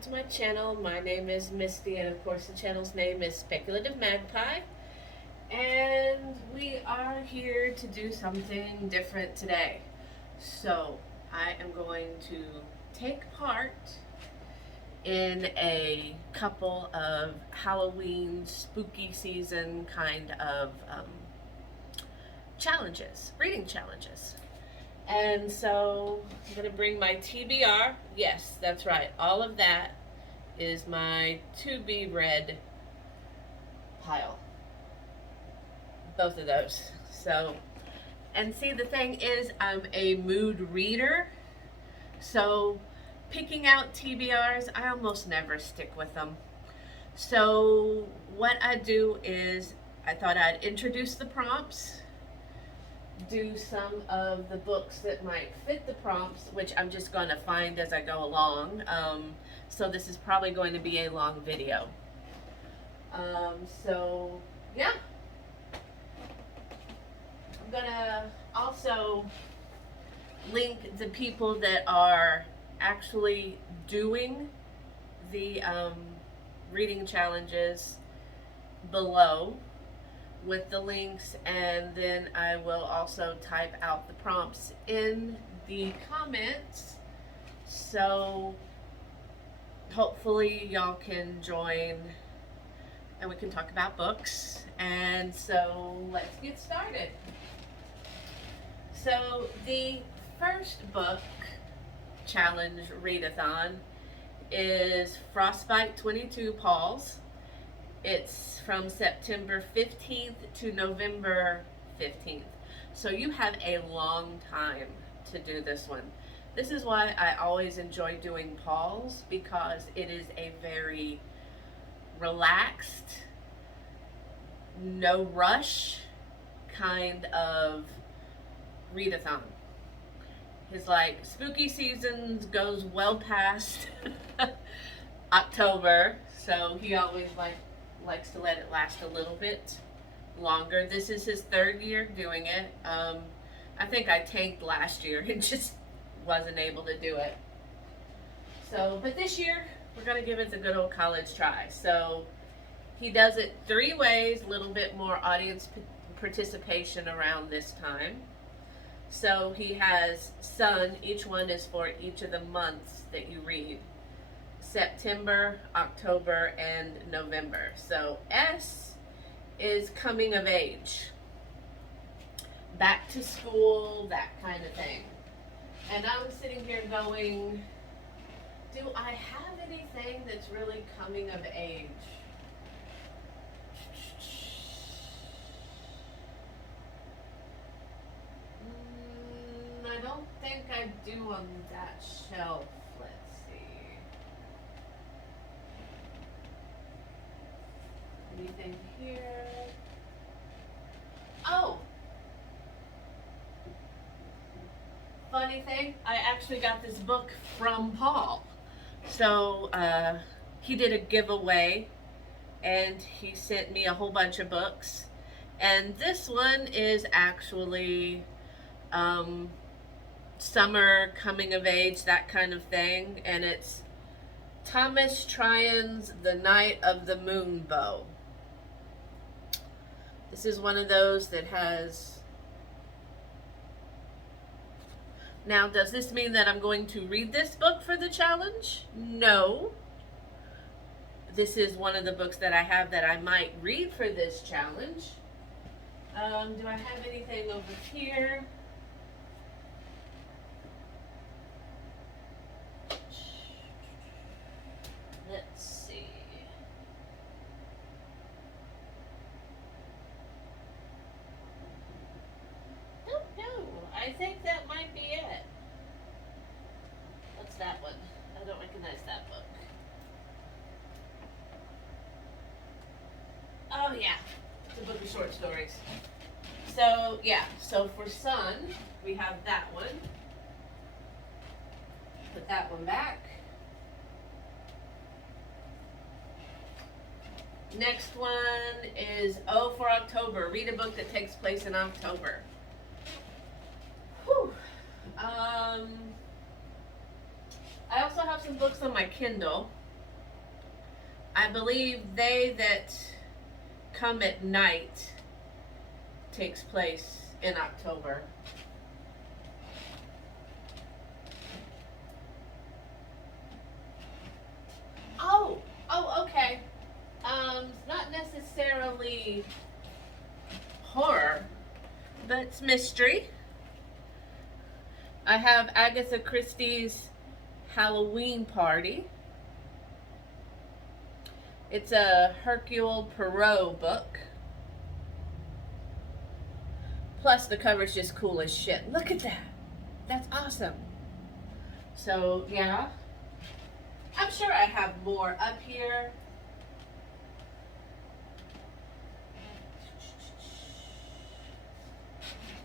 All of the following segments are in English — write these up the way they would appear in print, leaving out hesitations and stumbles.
back to my channel. My name is Misty, and of course the channel's name is Speculative Magpie. And we are here to do something different today. So I am going to take part in a couple of Halloween spooky season kind of challenges, reading challenges. And so I'm going to bring my TBR. Yes, that's right. All of that is my to be read pile. Both of those. So, and see, the thing is, I'm a mood reader. So picking out TBRs, I almost never stick with them. So what I do is I thought I'd introduce the prompts, do some of the books that might fit the prompts, which I'm just going to find as I go along. So this is probably going to be a long video. So yeah. I'm going to also link the people that are actually doing the reading challenges below with the links, and then I will also type out the prompts in the comments, so hopefully y'all can join and we can talk about books. And so let's get started. So the first book challenge read-a-thon is Frostbite 22 Paws. It's from September 15th to November 15th. So you have a long time to do this one. This is why I always enjoy doing Paws, because it is a very relaxed, no rush kind of read-a-thon. His spooky seasons goes well past October, so he always likes to let it last a little bit longer. This is his third year doing it. I think I tanked last year and just wasn't able to do it. So, but this year we're gonna give it the good old college try. So he does it 3 ways, a little bit more audience participation around this time. So he has sun, each one is for each of the months that you read. September, October, and November. So S is coming of age, back to school, that kind of thing. And I'm sitting here going, do I have anything that's really coming of age? I don't think I do on that shelf. Let's see. Anything here? Oh! Funny thing, I actually got this book from Paul. So, he did a giveaway and he sent me a whole bunch of books. And this one is actually, summer, coming of age, that kind of thing. And it's Thomas Tryon's The Night of the Moon Bow. This is one of those that has... Now, does this mean that I'm going to read this book for the challenge? No. This is one of the books that I have that I might read for this challenge. Do I have anything over here? Let's see. Oh, no, I think that might be it. What's that one? I don't recognize that book. Oh, yeah, it's a book of short stories. So, yeah, so for sun, we have that one. Put that one back. Next one is O for October. Read a book that takes place in October. Whew. I also have some books on my Kindle. I believe They That Come at Night takes place in October. Oh, okay. Not necessarily horror, but it's mystery. I have Agatha Christie's Halloween Party. It's a Hercule Poirot book. Plus, the cover's just cool as shit. Look at that. That's awesome. So, yeah. I'm sure I have more up here.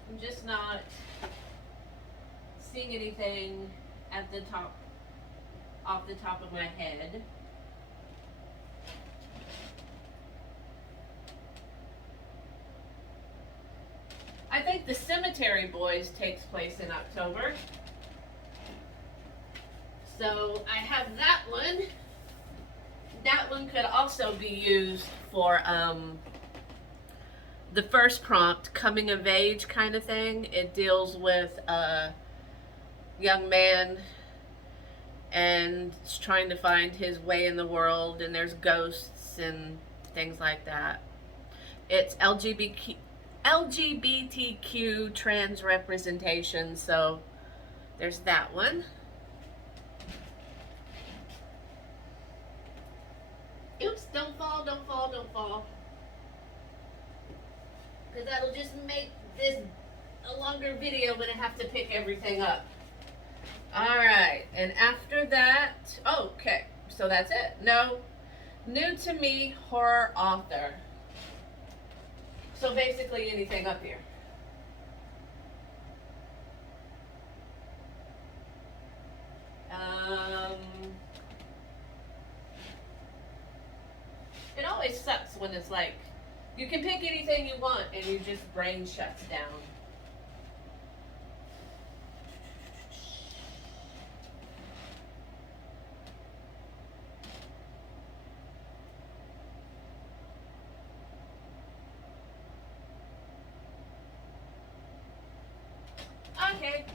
I'm just not seeing anything at the top, off the top of my head. I think The Cemetery Boys takes place in October. So I have that one. That one could also be used for the first prompt, coming of age kind of thing. It deals with a young man and is trying to find his way in the world, and there's ghosts and things like that. It's LGBTQ trans representation, so there's that one. Oops, don't fall, don't fall, don't fall. Because that'll just make this a longer video when I have to pick everything up. Alright, and after that, okay, so that's it. No, new to me horror author. So basically anything up here. It always sucks when it's like, you can pick anything you want and your just brain shuts down. Okay.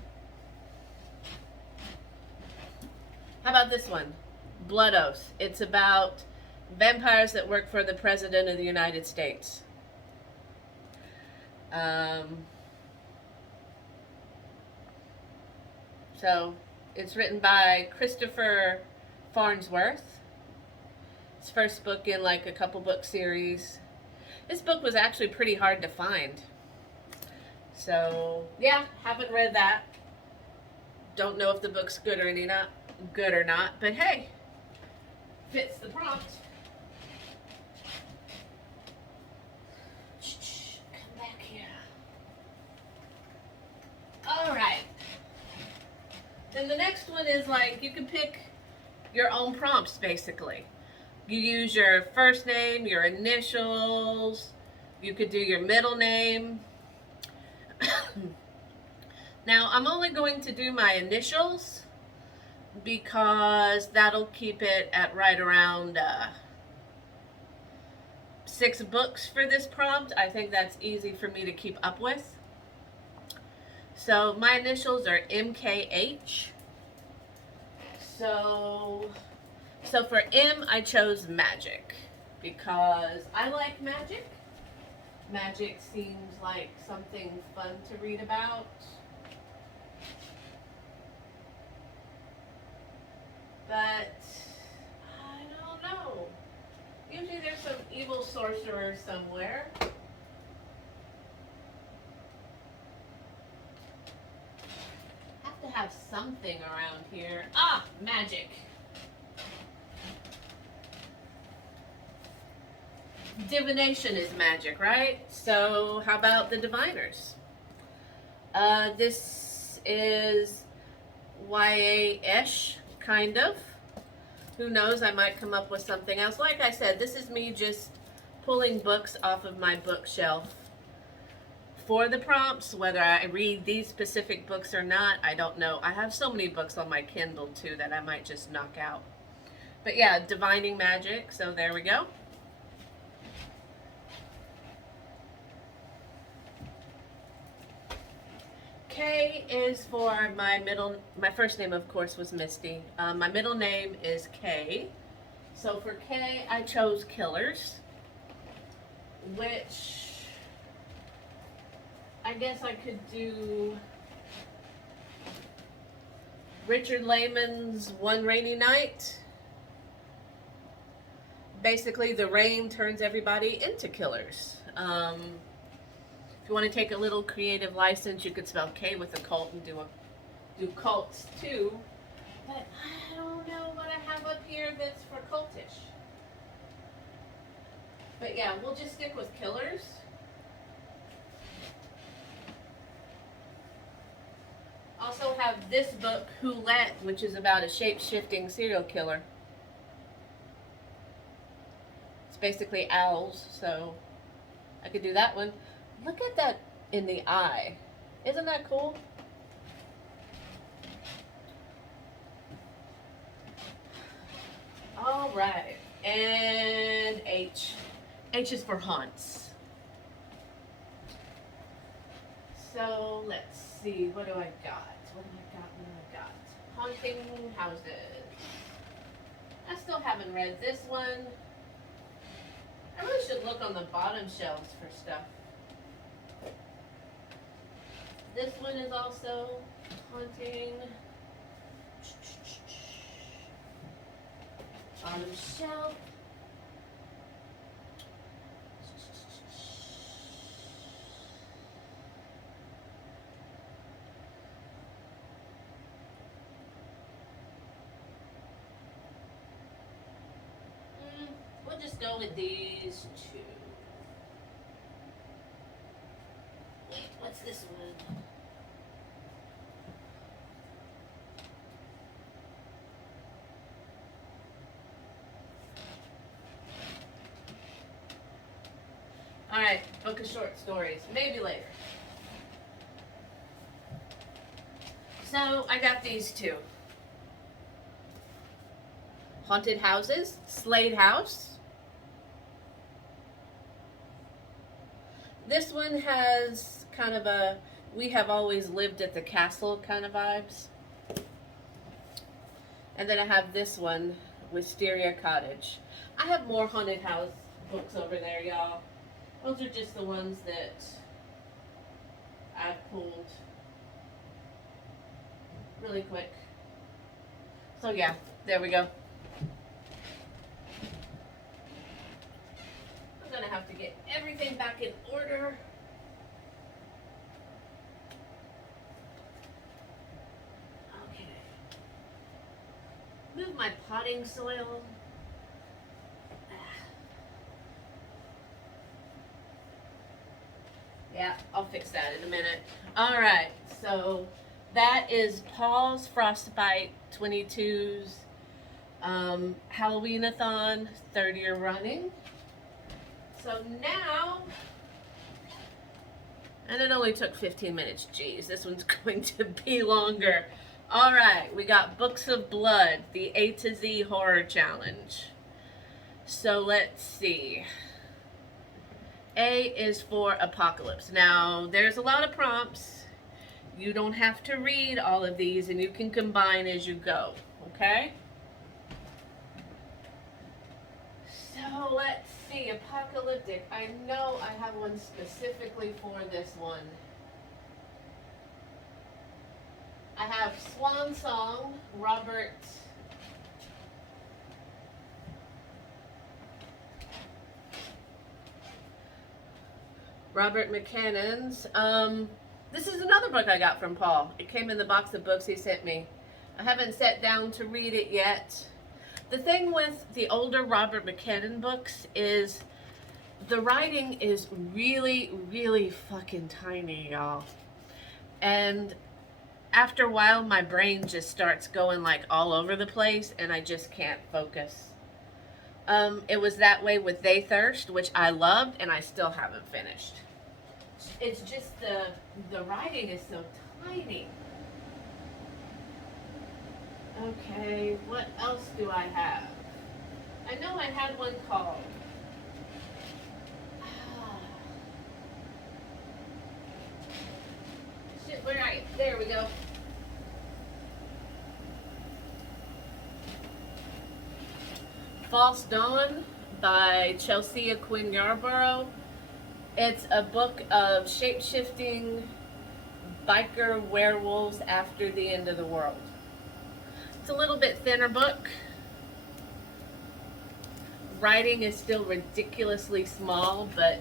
How about this one? Blood Oath. It's about vampires that work for the President of the United States. So, it's written by Christopher Farnsworth. It's first book in like a couple book series. This book was actually pretty hard to find. So, yeah, haven't read that. Don't know if the book's good or not, but hey, fits the prompt. Come back here. Alright. Then the next one is like, you can pick your own prompts, basically. You use your first name, your initials, you could do your middle name. Now, I'm only going to do my initials because that'll keep it at right around 6 books for this prompt. I think that's easy for me to keep up with. So my initials are MKH. So for M, I chose magic because I like magic. Magic seems like something fun to read about. But I don't know. Usually there's some evil sorcerer somewhere. Have to have something around here. Ah, magic. Divination is magic, right? So how about the diviners? This is YA-ish, kind of. Who knows, I might come up with something else. Like I said, this is me just pulling books off of my bookshelf for the prompts. Whether I read these specific books or not, I don't know. I have so many books on my Kindle too that I might just knock out. But yeah, divining magic. So there we go. K is for my first name, of course, was Misty. My middle name is K. So for K, I chose Killers, which I guess I could do Richard Lehman's One Rainy Night. Basically, the rain turns everybody into killers. If you want to take a little creative license, you could spell K with a cult and do cults too. But I don't know what I have up here that's for cultish. But yeah, we'll just stick with killers. Also have this book, Who Let, which is about a shape-shifting serial killer. It's basically owls, so I could do that one. Look at that in the eye. Isn't that cool? All right, and H. H is for haunts. So let's see, what do I got? What do I got? Haunting houses. I still haven't read this one. I really should look on the bottom shelves for stuff. This one is also haunting. Bottom shelf. We'll just go with these two. Wait, what's this one? Alright, book of short stories. Maybe later. So, I got these two. Haunted Houses, Slade House. This one has kind of a we have always lived at the castle kind of vibes. And then I have this one, Wisteria Cottage. I have more haunted house books over there, y'all. Those are just the ones that I've pulled really quick. So yeah, there we go. I'm gonna have to get everything back in order. Okay. Move my potting soil. Yeah, I'll fix that in a minute. All right, so that is Paul's Frostbite 22's Halloween-a-thon, 3rd year running. So now, and it only took 15 minutes. Geez, this one's going to be longer. All right, we got Books of Blood, the A to Z Horror Challenge. So let's see. A is for Apocalypse. Now, there's a lot of prompts. You don't have to read all of these, and you can combine as you go, okay? So, let's see. Apocalyptic. I know I have one specifically for this one. I have Swan Song, Robert McCannon's. This is another book I got from Paul. It came in the box of books he sent me. I haven't sat down to read it yet. The thing with the older Robert McCannon books is the writing is really, really fucking tiny, y'all. And after a while, my brain just starts going like all over the place and I just can't focus. It was that way with They Thirst, which I loved and I still haven't finished. It's just the writing is so tiny. Okay, what else do I have? I know I had one called. Ah. Shit, where are you? There we go. False Dawn by Chelsea Quinn Yarborough. It's a book of shape-shifting biker werewolves after the end of the world. It's a little bit thinner book. Writing is still ridiculously small, but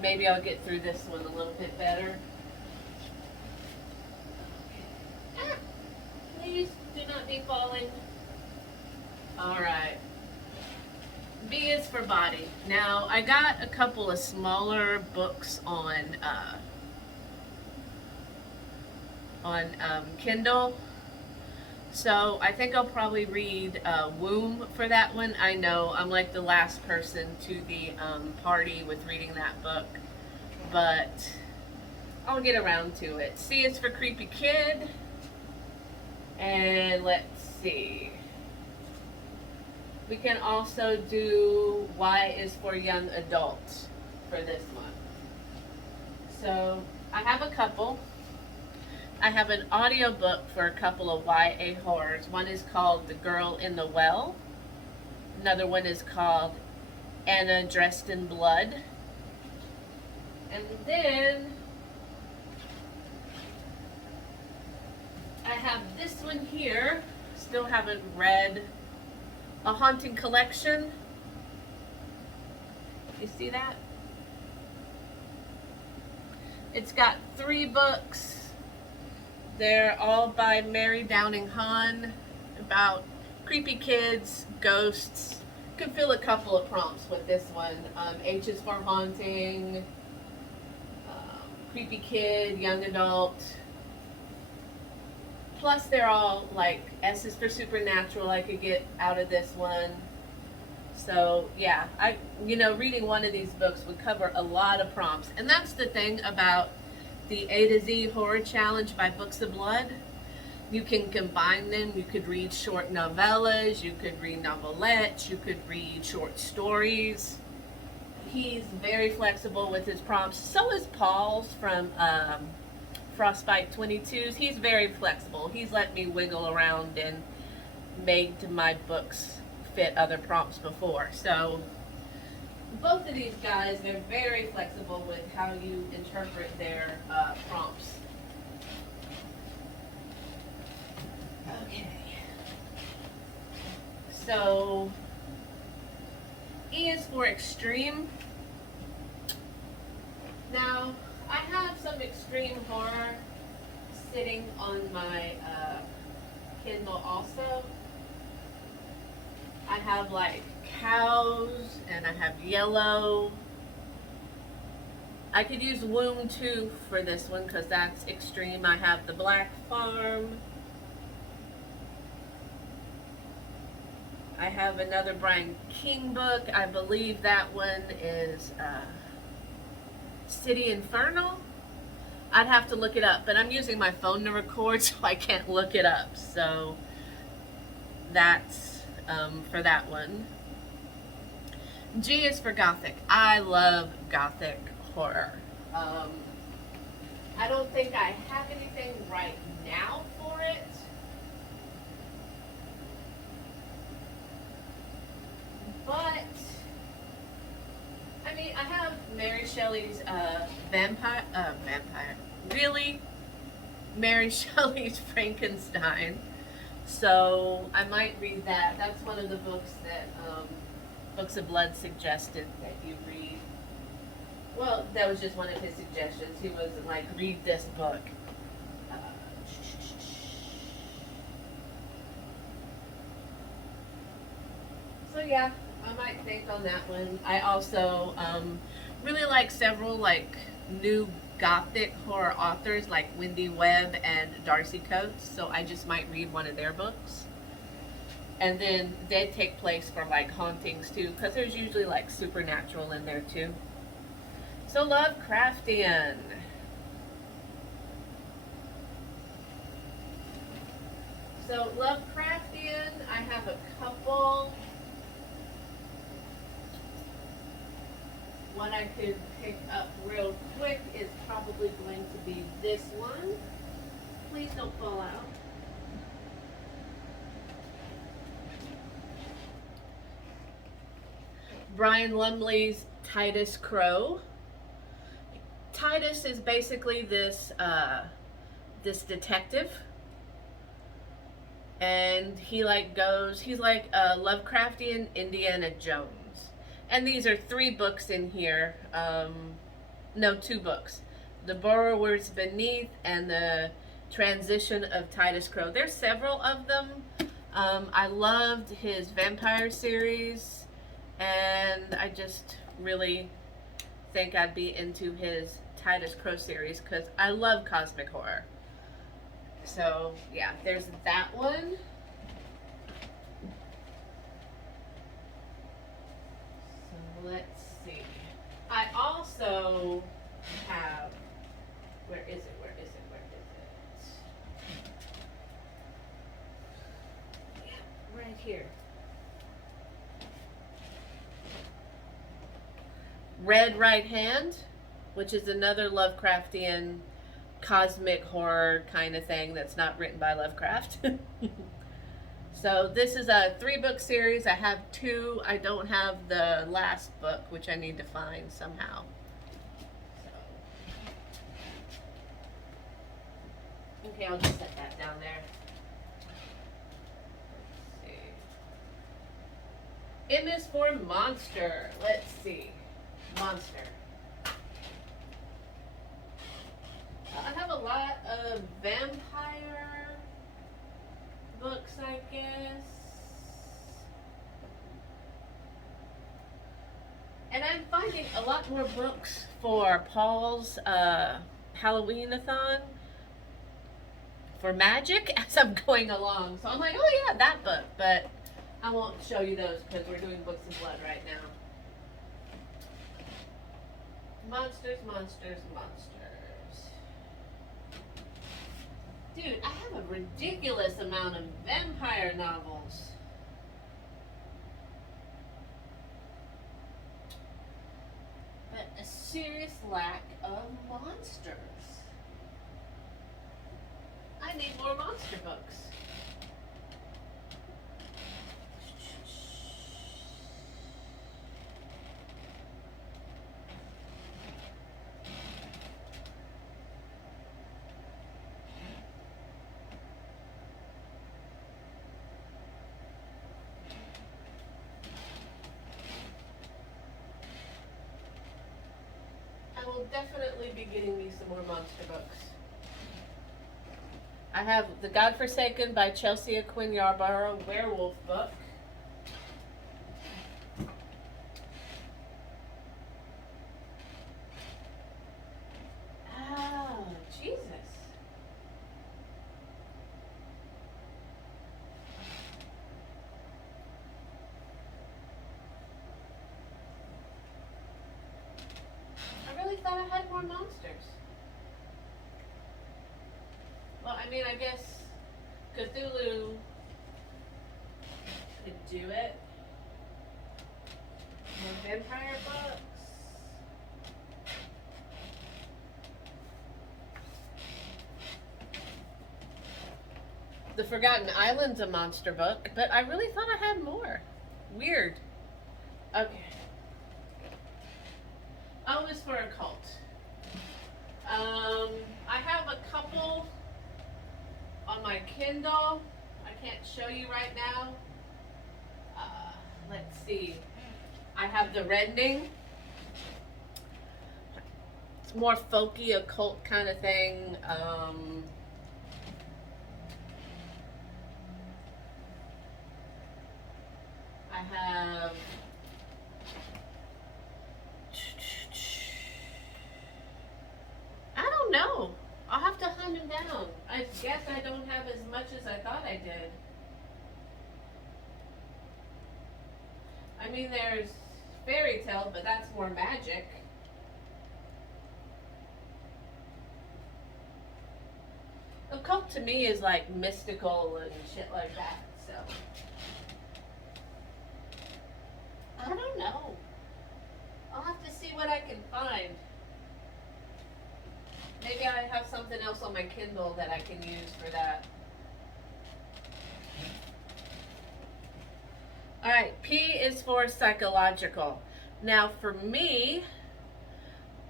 maybe I'll get through this one a little bit better. Ah, please do not be falling. Alright. B is for body. Now, I got a couple of smaller books on Kindle. So I think I'll probably read Womb for that one. I know I'm like the last person to the party with reading that book, but I'll get around to it. C is for Creepy Kid. And let's see. We can also do Y is for Young Adult for this one. So I have a couple. I have an audiobook for a couple of YA horrors. One is called The Girl in the Well. Another one is called Anna Dressed in Blood. And then I have this one here. Still haven't read. A Haunting Collection. You see that? It's got 3 books. They're all by Mary Downing Hahn, about creepy kids, ghosts. Could fill a couple of prompts with this one. H is for haunting, creepy kid, young adult. Plus they're all like, S is for supernatural I could get out of this one. So yeah, reading one of these books would cover a lot of prompts. And that's the thing about the A to Z Horror Challenge by Books of Blood. You can combine them. You could read short novellas, you could read novelettes, you could read short stories. He's very flexible with his prompts. So is Paul's from Frostbite 22s. He's very flexible. He's let me wiggle around and made my books fit other prompts before. So both of these guys, they're very flexible with how you interpret their prompts. Okay. So E is for extreme. Now, I have some extreme horror sitting on my Kindle also. I have like cows and I have yellow. I could use Womb 2 for this one because that's extreme. I have the Black Farm. I have another Brian King book. I believe that one is City Infernal. I'd have to look it up, but I'm using my phone to record, so I can't look it up. So that's for that one. G is for Gothic. I love Gothic horror. I don't think I have anything right now for it. But I mean, I have Mary Shelley's vampire. Really? Mary Shelley's Frankenstein. So I might read that. That's one of the books that Books of Blood suggested that you read. Well, that was just one of his suggestions. He wasn't like, read this book. So yeah, I might think on that one. I also really like several like new Gothic horror authors like Wendy Webb and Darcy Coates, so I just might read one of their books. And then they take place for like hauntings too, because there's usually like supernatural in there too. So Lovecraftian. So Lovecraftian, I have a couple. what I could pick up real quick is probably going to be this one. Please don't fall out. Brian Lumley's Titus Crow. Titus is basically this this detective, and he he's like a Lovecraftian Indiana Jones. And these are 3 books in here. No, 2 books. The Borrowers Beneath and the Transition of Titus Crow. There's several of them. I loved his vampire series, and I just really think I'd be into his Titus Crow series because I love cosmic horror. So yeah, there's that one. So let's see. I also have, where is it? Yeah, right here. Red Right Hand, which is another Lovecraftian cosmic horror kind of thing that's not written by Lovecraft. So this is a 3-book series. I have 2. I don't have the last book, which I need to find somehow. So. Okay, I'll just set that down there. Let's see. M is for monster. Let's see. Monster. I have a lot of vampire books, I guess. And I'm finding a lot more books for Paul's Halloween-a-thon for magic as I'm going along. So I'm like, oh yeah, that book. But I won't show you those because we're doing Books of Blood right now. Monsters, monsters, monsters. Dude, I have a ridiculous amount of vampire novels. But a serious lack of monsters. I need more monster books. I will definitely be getting me some more monster books. I have The Godforsaken by Chelsea Quinn Yarborough werewolf book. Oh, Jesus. I really thought I had more monsters. Well, I mean, I guess Cthulhu could do it. More vampire books. The Forgotten Island's a monster book, but I really thought I had more. Weird. Okay. Oh, it's for a cult. I have a couple on my Kindle. I can't show you right now. Let's see. I have The Rending. It's more folky, occult kind of thing. I have I don't know. I'll have to hunt them down. I guess I don't have as much as I thought I did. I mean, there's fairy tale, but that's more magic. Occult to me is like mystical and shit like that, so. I don't know. I'll have to see what I can find. Maybe I have something else on my Kindle that I can use for that. All right, P is for psychological. Now for me,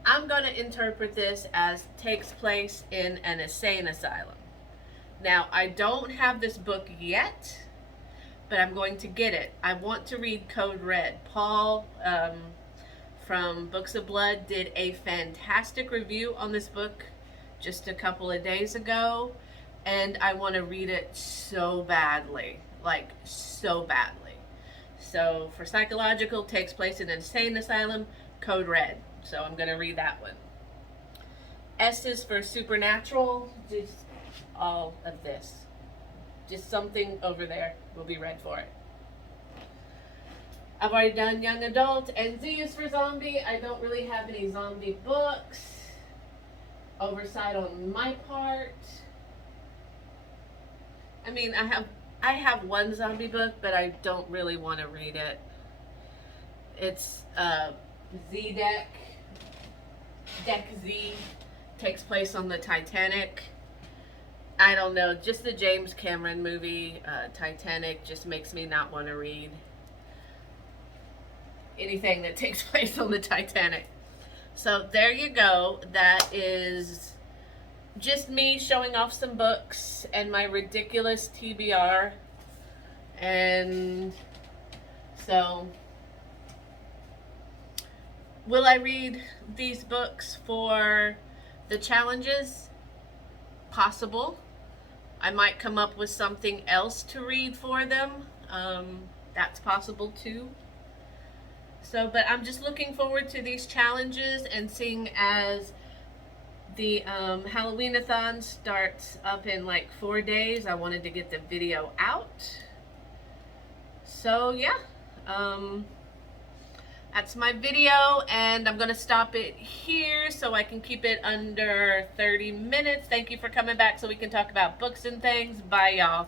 I'm going to interpret this as takes place in an insane asylum. Now, I don't have this book yet, but I'm going to get it. I want to read Code Red. Paul from Books of Blood did a fantastic review on this book just a couple of days ago, and I want to read it so badly, like so badly. So for psychological, takes place in an insane asylum, Code Red. So I'm going to read that one. S is for supernatural, just all of this. Just something over there will be read for it. I've already done young adult, and Z is for zombie. I don't really have any zombie books. Oversight on my part. I mean, I have one zombie book, but I don't really want to read it. It's Z Deck. Deck Z, takes place on the Titanic. I don't know, just the James Cameron movie, Titanic, just makes me not want to read anything that takes place on the Titanic. So there you go. That is just me showing off some books and my ridiculous TBR. And so, will I read these books for the challenges? Possible. I might come up with something else to read for them. That's possible too. So, but I'm just looking forward to these challenges, and seeing as the Halloween-a-thon starts up in like 4 days, I wanted to get the video out. So yeah, that's my video, and I'm going to stop it here so I can keep it under 30 minutes. Thank you for coming back so we can talk about books and things. Bye, y'all.